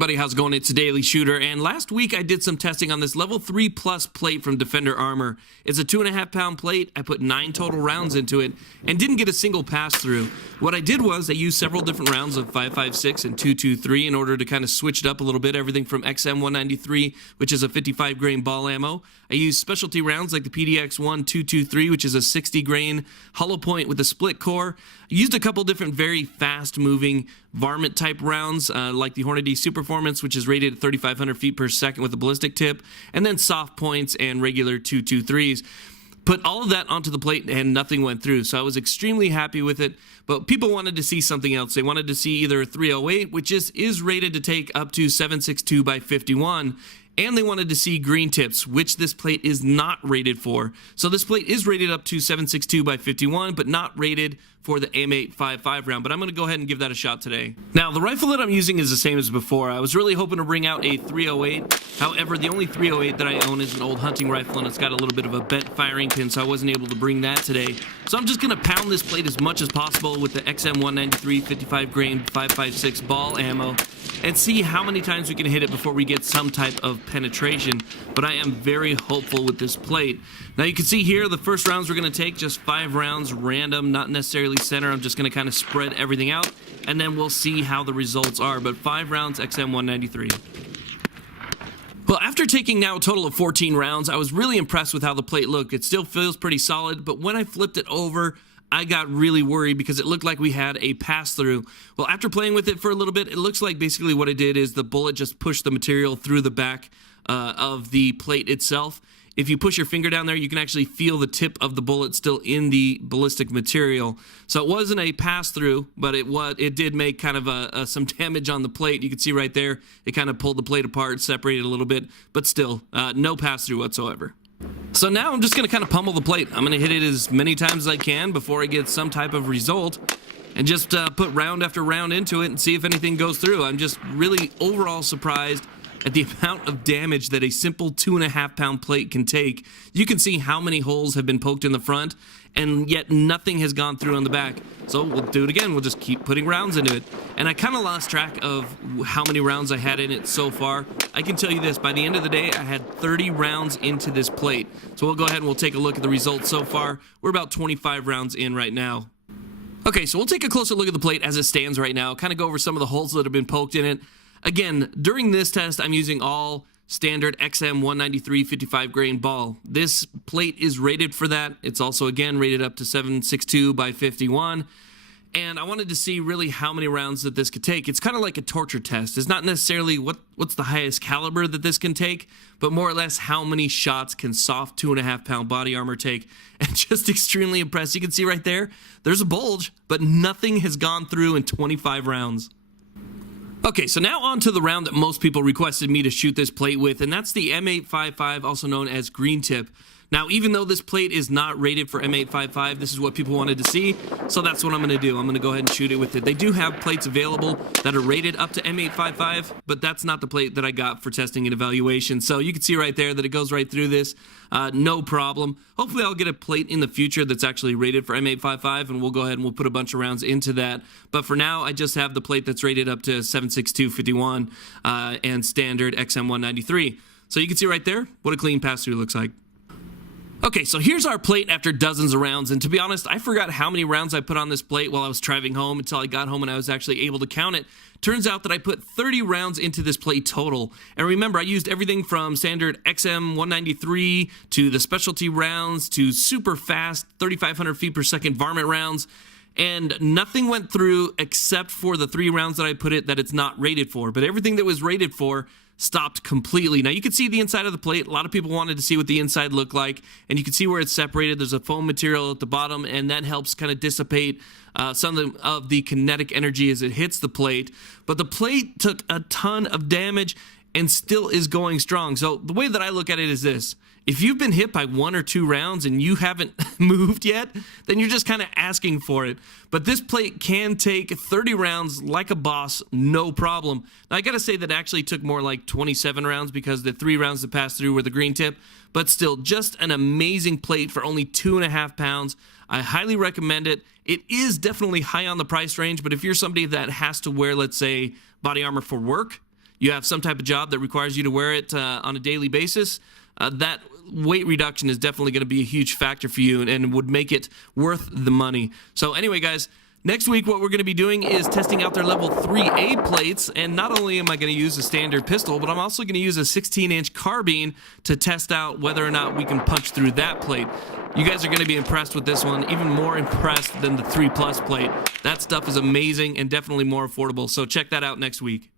everybody, how's it going? It's a Daily Shooter, and last week I did some testing on this level 3+ plate from DFNDR Armor. It's a 2.5 pound plate. I put 9 total rounds into it and didn't get a single pass through. What I did was I used several different rounds of 5.56 and 2.23 in order to kind of switch it up a little bit, everything from XM193, which is a 55 grain ball ammo. I used specialty rounds like the PDX-1 223, which is a 60 grain hollow point with a split core. I used a couple different very fast moving varmint type rounds like the Hornady Superformance, which is rated at 3,500 feet per second with a ballistic tip, and then soft points and regular 223s. Put all of that onto the plate and nothing went through, so I was extremely happy with it. But people wanted to see something else. They wanted to see either a 308, which is rated to take up to 7.62 by 51, and they wanted to see green tips, which this plate is not rated for. So this plate is rated up to 7.62 by 51, but not rated for the M855 round, but I'm going to go ahead and give that a shot today. Now, the rifle that I'm using is the same as before. I was really hoping to bring out a 308. However, the only 308 that I own is an old hunting rifle, and it's got a little bit of a bent firing pin, so I wasn't able to bring that today. So I'm just going to pound this plate as much as possible with the XM193 55 grain 5.56 ball ammo and see how many times we can hit it before we get some type of penetration. But I am very hopeful with this plate. Now you can see here the first rounds we're going to take just 5 rounds random, not necessarily center. I'm just going to kind of spread everything out, and then we'll see how the results are. But 5 rounds XM193. Well, after taking now a total of 14 rounds, I was really impressed with how the plate looked. It still feels pretty solid, but when I flipped it over, I got really worried because it looked like we had a pass-through. Well, after playing with it for a little bit, it looks like basically what it did is the bullet just pushed the material through the back of the plate itself. If you push your finger down there, you can actually feel the tip of the bullet still in the ballistic material. So it wasn't a pass-through, but it did make kind of some damage on the plate. You can see right there, it kind of pulled the plate apart, separated a little bit, but still, no pass-through whatsoever. So now I'm just going to kind of pummel the plate. I'm going to hit it as many times as I can before I get some type of result, and just put round after round into it and see if anything goes through. I'm just really overall surprised at the amount of damage that a simple 2.5 pound plate can take. You can see how many holes have been poked in the front, and yet nothing has gone through on the back. So we'll do it again. We'll just keep putting rounds into it. And I kind of lost track of how many rounds I had in it so far. I can tell you this, by the end of the day, I had 30 rounds into this plate. So we'll go ahead and we'll take a look at the results so far. We're about 25 rounds in right now. Okay, so we'll take a closer look at the plate as it stands right now, kind of go over some of the holes that have been poked in it. Again, during this test, I'm using all standard XM193 55 grain ball. This plate is rated for that. It's also, again, rated up to 7.62 by 51. And I wanted to see really how many rounds that this could take. It's kind of like a torture test. It's not necessarily what's the highest caliber that this can take, but more or less how many shots can soft 2.5 pound body armor take. And just extremely impressed. You can see right there, there's a bulge, but nothing has gone through in 25 rounds. Okay, so now on to the round that most people requested me to shoot this plate with, and that's the M855, also known as green tip. Now, even though this plate is not rated for M855, this is what people wanted to see, so that's what I'm going to do. I'm going to go ahead and shoot it with it. They do have plates available that are rated up to M855, but that's not the plate that I got for testing and evaluation. So you can see right there that it goes right through this, no problem. Hopefully I'll get a plate in the future that's actually rated for M855, and we'll go ahead and we'll put a bunch of rounds into that. But for now, I just have the plate that's rated up to 7.62 51 and standard XM193. So you can see right there what a clean pass-through looks like. Okay, so here's our plate after dozens of rounds, and to be honest, I forgot how many rounds I put on this plate while I was driving home until I got home and I was actually able to count it. Turns out that I put 30 rounds into this plate total, and remember, I used everything from standard XM193 to the specialty rounds to super fast 3,500 feet per second varmint rounds, and nothing went through except for the 3 rounds that I put it that it's not rated for, but everything that was rated for stopped completely. Now you can see the inside of the plate. A lot of people wanted to see what the inside looked like, and you can see where it's separated. There's a foam material at the bottom, and that helps kind of dissipate some of the kinetic energy as it hits the plate. But the plate took a ton of damage and still is going strong. So the way that I look at it is this: if you've been hit by 1 or 2 rounds and you haven't moved yet, then you're just kind of asking for it. But this plate can take 30 rounds like a boss, no problem. Now, I got to say that it actually took more like 27 rounds because the 3 rounds that passed through were the green tip. But still, just an amazing plate for only 2.5 pounds. I highly recommend it. It is definitely high on the price range, but if you're somebody that has to wear, let's say, body armor for work, you have some type of job that requires you to wear it on a daily basis, that weight reduction is definitely going to be a huge factor for you and would make it worth the money. So anyway, guys, next week, what we're going to be doing is testing out their level 3A plates, and not only am I going to use a standard pistol, but I'm also going to use a 16-inch carbine to test out whether or not we can punch through that plate. You guys are going to be impressed with this one, even more impressed than the 3+ plate. That stuff is amazing and definitely more affordable, so check that out next week.